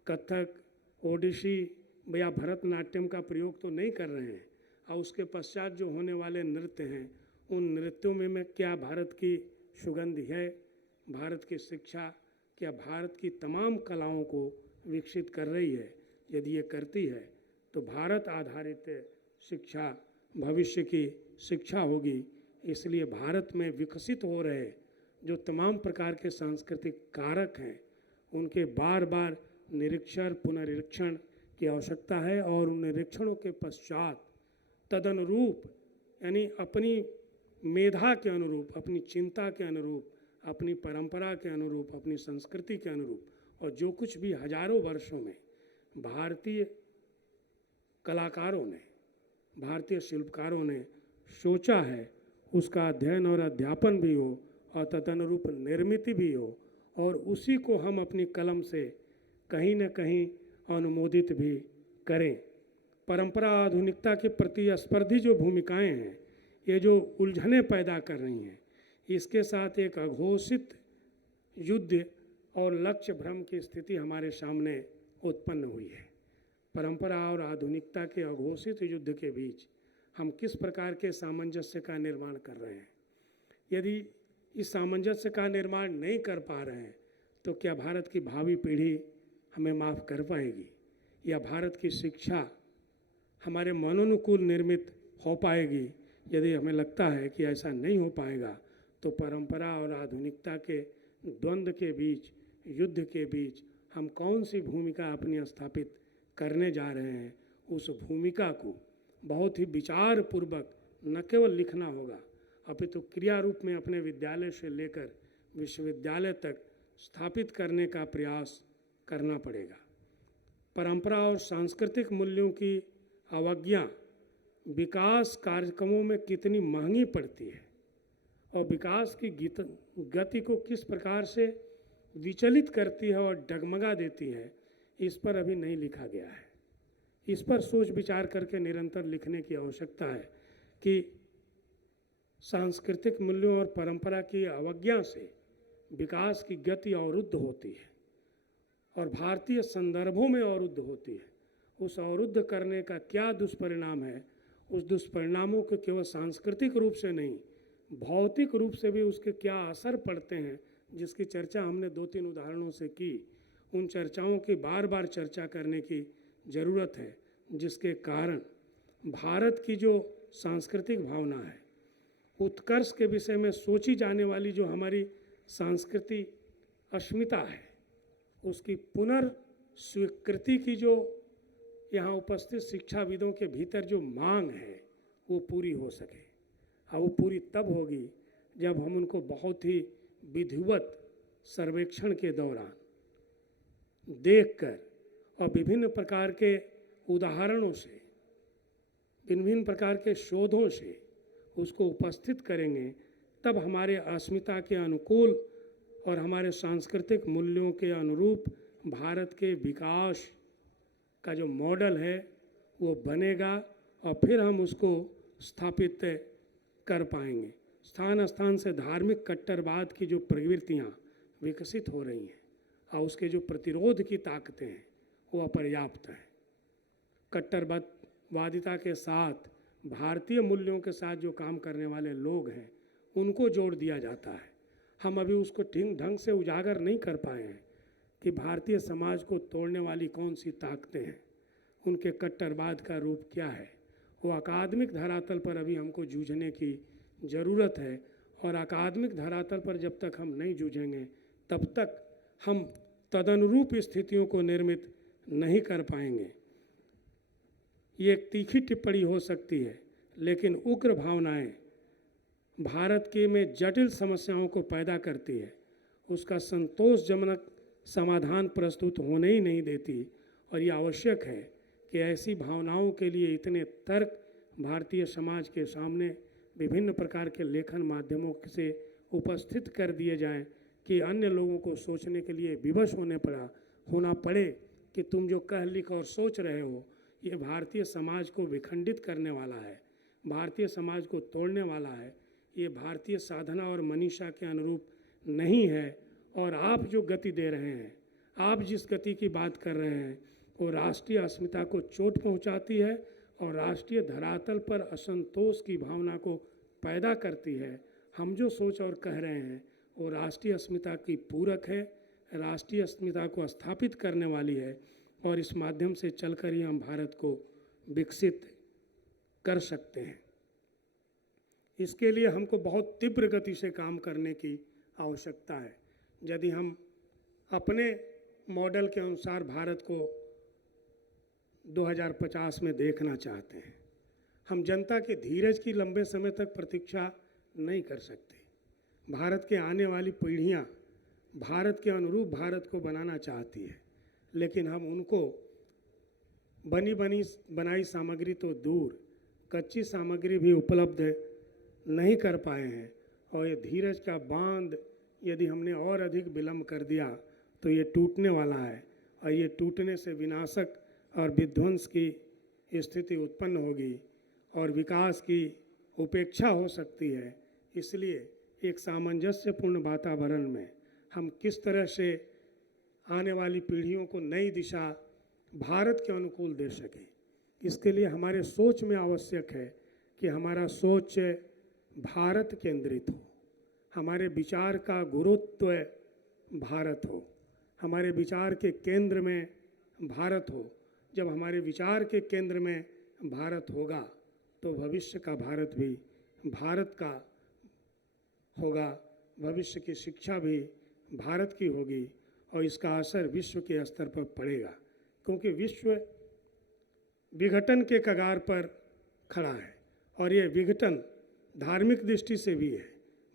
कथक, ओडिसी या भरतनाट्यम का प्रयोग तो नहीं कर रहे हैं। और उसके पश्चात जो होने वाले नृत्य हैं, उन नृत्यों में क्या भारत की सुगंध है? भारत की शिक्षा क्या भारत की तमाम कलाओं को विकसित कर रही है? यदि ये करती है तो भारत आधारित शिक्षा भविष्य की शिक्षा होगी। इसलिए भारत में विकसित हो रहे जो तमाम प्रकार के सांस्कृतिक कारक हैं, उनके बार बार निरीक्षण, पुनरीक्षण की आवश्यकता है। और उन निरीक्षणों के पश्चात तदनुरूप, यानी अपनी मेधा के अनुरूप, अपनी चिंता के अनुरूप, अपनी परंपरा के अनुरूप, अपनी संस्कृति के अनुरूप, और जो कुछ भी हजारों वर्षों में भारतीय कलाकारों ने, भारतीय शिल्पकारों ने सोचा है, उसका अध्ययन और अध्यापन भी हो और तदनुरूप निर्मित भी हो, और उसी को हम अपनी कलम से कहीं न कहीं अनुमोदित भी करें। परंपरा आधुनिकता के प्रतिस्पर्धी जो भूमिकाएं हैं, ये जो उलझनें पैदा कर रही हैं, इसके साथ एक अघोषित युद्ध और लक्ष्य भ्रम की स्थिति हमारे सामने उत्पन्न हुई है। परंपरा और आधुनिकता के अघोषित युद्ध के बीच हम किस प्रकार के सामंजस्य का निर्माण कर रहे हैं? यदि इस सामंजस्य का निर्माण नहीं कर पा रहे हैं तो क्या भारत की भावी पीढ़ी हमें माफ़ कर पाएगी, या भारत की शिक्षा हमारे मनोनुकूल निर्मित हो पाएगी? यदि हमें लगता है कि ऐसा नहीं हो पाएगा तो परंपरा और आधुनिकता के द्वंद्व के बीच, युद्ध के बीच हम कौन सी भूमिका अपनी स्थापित करने जा रहे हैं, उस भूमिका को बहुत ही विचारपूर्वक न केवल लिखना होगा अपितु क्रिया रूप में अपने विद्यालय से लेकर विश्वविद्यालय तक स्थापित करने का प्रयास करना पड़ेगा। परंपरा और सांस्कृतिक मूल्यों की अवज्ञा विकास कार्यक्रमों में कितनी महंगी पड़ती है और विकास की गति को किस प्रकार से विचलित करती है और डगमगा देती है, इस पर अभी नहीं लिखा गया है। इस पर सोच विचार करके निरंतर लिखने की आवश्यकता है कि सांस्कृतिक मूल्यों और परंपरा की अवज्ञा से विकास की गति अवरुद्ध होती है और भारतीय संदर्भों में अवरुद्ध होती है। उस अवरुद्ध करने का क्या दुष्परिणाम है, उस दुष्परिणामों के केवल सांस्कृतिक रूप से नहीं, भौतिक रूप से भी उसके क्या असर पड़ते हैं, जिसकी चर्चा हमने 2-3 उदाहरणों से की। उन चर्चाओं की बार बार चर्चा करने की ज़रूरत है, जिसके कारण भारत की जो सांस्कृतिक भावना है, उत्कर्ष के विषय में सोची जाने वाली जो हमारी सांस्कृतिक अस्मिता है, उसकी पुनर्स्वीकृति की जो यहाँ उपस्थित शिक्षाविदों के भीतर जो मांग है वो पूरी हो सके। और वो पूरी तब होगी जब हम उनको बहुत ही विधिवत सर्वेक्षण के दौरान देखकर और विभिन्न प्रकार के उदाहरणों से, विभिन्न प्रकार के शोधों से उसको उपस्थित करेंगे। तब हमारे अस्मिता के अनुकूल और हमारे सांस्कृतिक मूल्यों के अनुरूप भारत के विकास का जो मॉडल है वो बनेगा और फिर हम उसको स्थापित कर पाएंगे। स्थान स्थान से धार्मिक कट्टरवाद की जो प्रवृत्तियाँ विकसित हो रही हैं और उसके जो प्रतिरोध की ताकतें हैं वो अपर्याप्त हैं। कट्टरवादिता के साथ भारतीय मूल्यों के साथ जो काम करने वाले लोग हैं उनको जोड़ दिया जाता है। हम अभी उसको ठीक ढंग से उजागर नहीं कर पाए हैं कि भारतीय समाज को तोड़ने वाली कौन सी ताकतें हैं, उनके कट्टरवाद का रूप क्या है। वो अकादमिक धरातल पर अभी हमको जूझने की ज़रूरत है और अकादमिक धरातल पर जब तक हम नहीं जूझेंगे तब तक हम तदनुरूप स्थितियों को निर्मित नहीं कर पाएंगे। ये एक तीखी टिप्पणी हो सकती है, लेकिन उग्र भावनाएं भारत के में जटिल समस्याओं को पैदा करती है, उसका संतोषजनक समाधान प्रस्तुत होने ही नहीं देती। और ये आवश्यक है कि ऐसी भावनाओं के लिए इतने तर्क भारतीय समाज के सामने विभिन्न प्रकार के लेखन माध्यमों से उपस्थित कर दिए जाएं कि अन्य लोगों को सोचने के लिए विवश होना पड़े कि तुम जो कह लिख और सोच रहे हो ये भारतीय समाज को विखंडित करने वाला है, भारतीय समाज को तोड़ने वाला है, ये भारतीय साधना और मनीषा के अनुरूप नहीं है। और आप जो गति दे रहे हैं, आप जिस गति की बात कर रहे हैं वो राष्ट्रीय अस्मिता को चोट पहुंचाती है और राष्ट्रीय धरातल पर असंतोष की भावना को पैदा करती है। हम जो सोच और कह रहे हैं वो राष्ट्रीय अस्मिता की पूरक है, राष्ट्रीय अस्मिता को स्थापित करने वाली है और इस माध्यम से चलकर ही हम भारत को विकसित कर सकते हैं। इसके लिए हमको बहुत तीव्र गति से काम करने की आवश्यकता है। यदि हम अपने मॉडल के अनुसार भारत को 2050 में देखना चाहते हैं, हम जनता के धीरज की लंबे समय तक प्रतीक्षा नहीं कर सकते। भारत के आने वाली पीढ़ियां भारत के अनुरूप भारत को बनाना चाहती है, लेकिन हम उनको बनाई सामग्री तो दूर, कच्ची सामग्री भी उपलब्ध नहीं कर पाए हैं। और ये धीरज का बांध यदि हमने और अधिक विलंब कर दिया तो ये टूटने वाला है और ये टूटने से विनाशक और विध्वंस की स्थिति उत्पन्न होगी और विकास की उपेक्षा हो सकती है। इसलिए एक सामंजस्यपूर्ण वातावरण में हम किस तरह से आने वाली पीढ़ियों को नई दिशा भारत के अनुकूल दे सकें। इसके लिए हमारे सोच में आवश्यक है कि हमारा सोच भारत केंद्रित हो, हमारे विचार का गुरुत्व भारत हो, हमारे विचार के केंद्र में भारत हो। जब हमारे विचार के केंद्र में भारत होगा तो भविष्य का भारत भी भारत का होगा, भविष्य की शिक्षा भी भारत की होगी और इसका असर विश्व के स्तर पर पड़ेगा, क्योंकि विश्व विघटन के कगार पर खड़ा है और ये विघटन धार्मिक दृष्टि से भी है,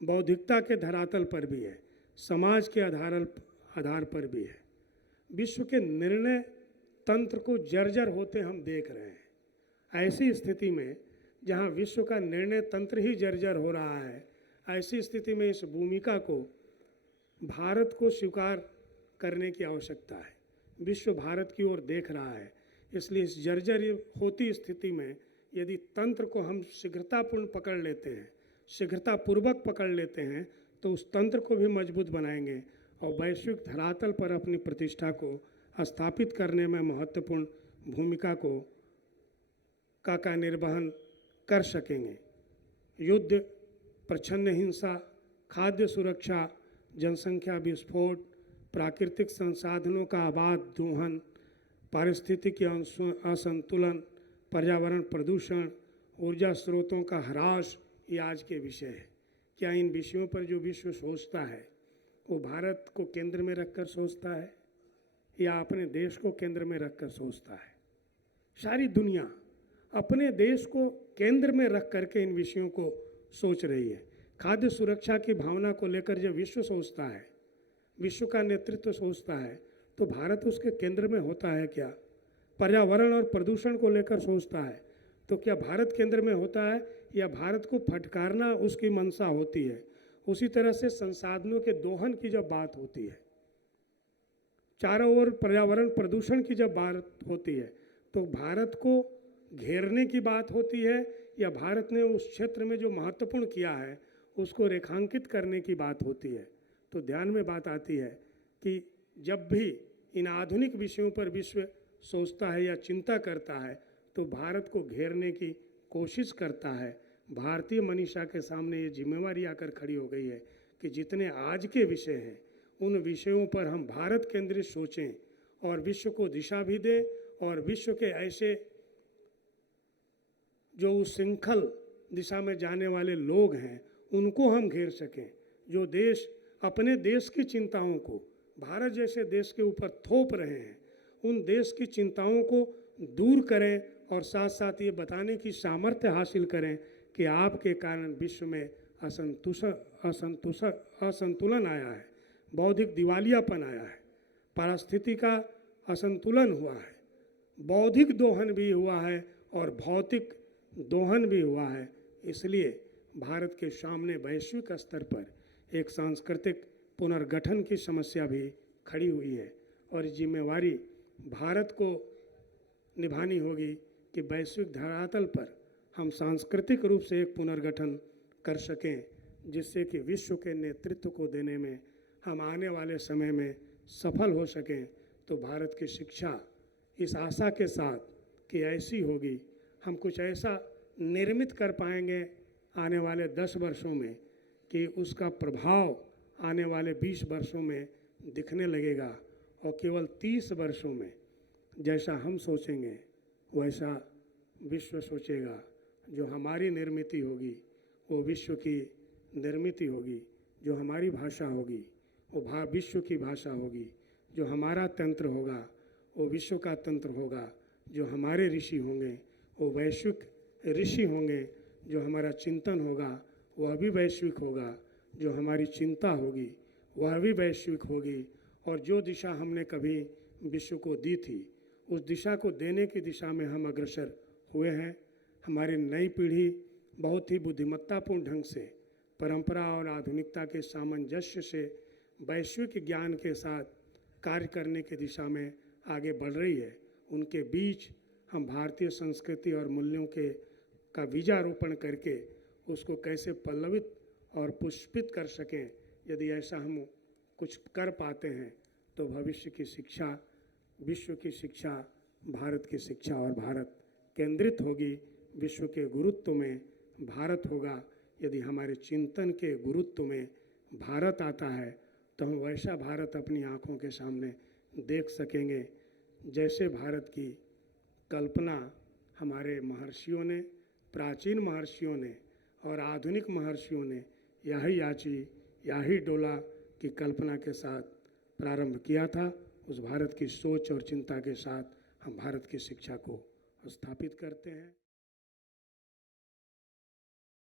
बौद्धिकता के धरातल पर भी है, समाज के आधार पर भी है। विश्व के निर्णय तंत्र को जर्जर होते हम देख रहे हैं। ऐसी स्थिति में जहां विश्व का निर्णय तंत्र ही जर्जर हो रहा है, ऐसी स्थिति में इस भूमिका को भारत को स्वीकार करने की आवश्यकता है। विश्व भारत की ओर देख रहा है, इसलिए इस जर्जर होती स्थिति में यदि तंत्र को हम शीघ्रतापूर्ण पकड़ लेते हैं, शीघ्रतापूर्वक पकड़ लेते हैं, तो उस तंत्र को भी मजबूत बनाएंगे और वैश्विक धरातल पर अपनी प्रतिष्ठा को स्थापित करने में महत्वपूर्ण भूमिका का निर्वहन कर सकेंगे। युद्ध, प्रच्छन्न हिंसा, खाद्य सुरक्षा, जनसंख्या विस्फोट, प्राकृतिक संसाधनों का अबाध दोहन, पारिस्थितिकी असंतुलन, पर्यावरण प्रदूषण, ऊर्जा स्रोतों का ह्रास, ये आज के विषय है। क्या इन विषयों पर जो विश्व सोचता है वो भारत को केंद्र में रखकर सोचता है या अपने देश को केंद्र में रखकर सोचता है? सारी दुनिया अपने देश को केंद्र में रख करके इन विषयों को सोच रही है। खाद्य सुरक्षा की भावना को लेकर जब विश्व सोचता है, विश्व का नेतृत्व सोचता है, तो भारत उसके केंद्र में होता है क्या? पर्यावरण और प्रदूषण को लेकर सोचता है तो क्या भारत केंद्र में होता है या भारत को फटकारना उसकी मंशा होती है? उसी तरह से संसाधनों के दोहन की जब बात होती है, चारों ओर पर्यावरण प्रदूषण की जब बात होती है, तो भारत को घेरने की बात होती है या भारत ने उस क्षेत्र में जो महत्वपूर्ण किया है उसको रेखांकित करने की बात होती है? तो ध्यान में बात आती है कि जब भी इन आधुनिक विषयों पर विश्व सोचता है या चिंता करता है तो भारत को घेरने की कोशिश करता है। भारतीय मनीषा के सामने ये जिम्मेवारी आकर खड़ी हो गई है कि जितने आज के विषय हैं उन विषयों पर हम भारत केंद्रित सोचें और विश्व को दिशा भी दें और विश्व के ऐसे जो उस श्रृंखल दिशा में जाने वाले लोग हैं उनको हम घेर सकें, जो देश अपने देश की चिंताओं को भारत जैसे देश के ऊपर थोप रहे हैं, उन देश की चिंताओं को दूर करें और साथ साथ ये बताने की सामर्थ्य हासिल करें कि आपके कारण विश्व में असंतुलन आया है, बौद्धिक दिवालियापन आया है, पारिस्थितिकी का असंतुलन हुआ है, बौद्धिक दोहन भी हुआ है और भौतिक दोहन भी हुआ है। इसलिए भारत के सामने वैश्विक स्तर पर एक सांस्कृतिक पुनर्गठन की समस्या भी खड़ी हुई है और जिम्मेवारी भारत को निभानी होगी कि वैश्विक धरातल पर हम सांस्कृतिक रूप से एक पुनर्गठन कर सकें, जिससे कि विश्व के नेतृत्व को देने में हम आने वाले समय में सफल हो सकें। तो भारत की शिक्षा इस आशा के साथ कि ऐसी होगी, हम कुछ ऐसा निर्मित कर पाएंगे आने वाले 10 वर्षों में कि उसका प्रभाव आने वाले 20 वर्षों में दिखने लगेगा और केवल 30 वर्षों में जैसा हम सोचेंगे वैसा विश्व सोचेगा। जो हमारी निर्मित होगी वो विश्व की निर्मित होगी, जो हमारी भाषा होगी वो विश्व की भाषा होगी, जो हमारा तंत्र होगा वो विश्व का तंत्र होगा, जो हमारे ऋषि होंगे वो वैश्विक ऋषि होंगे, जो हमारा चिंतन होगा वह भी वैश्विक होगा, जो हमारी चिंता होगी वह भी वैश्विक होगी। और जो दिशा हमने कभी विश्व को दी थी उस दिशा को देने की दिशा में हम अग्रसर हुए हैं। हमारी नई पीढ़ी बहुत ही बुद्धिमत्तापूर्ण ढंग से परंपरा और आधुनिकता के सामंजस्य से वैश्विक ज्ञान के साथ कार्य करने की दिशा में आगे बढ़ रही है। उनके बीच हम भारतीय संस्कृति और मूल्यों का बीजारोपण करके उसको कैसे पल्लवित और पुष्पित कर सकें। यदि ऐसा हम कुछ कर पाते हैं तो भविष्य की शिक्षा, विश्व की शिक्षा, भारत की शिक्षा और भारत केंद्रित होगी। विश्व के गुरुत्व में भारत होगा। यदि हमारे चिंतन के गुरुत्व में भारत आता है तो हम वैसा भारत अपनी आँखों के सामने देख सकेंगे जैसे भारत की कल्पना हमारे महर्षियों ने, प्राचीन महर्षियों ने और आधुनिक महर्षियों ने यही याची, यही डोला की कल्पना के साथ प्रारंभ किया था। उस भारत की सोच और चिंता के साथ हम भारत की शिक्षा को स्थापित करते हैं।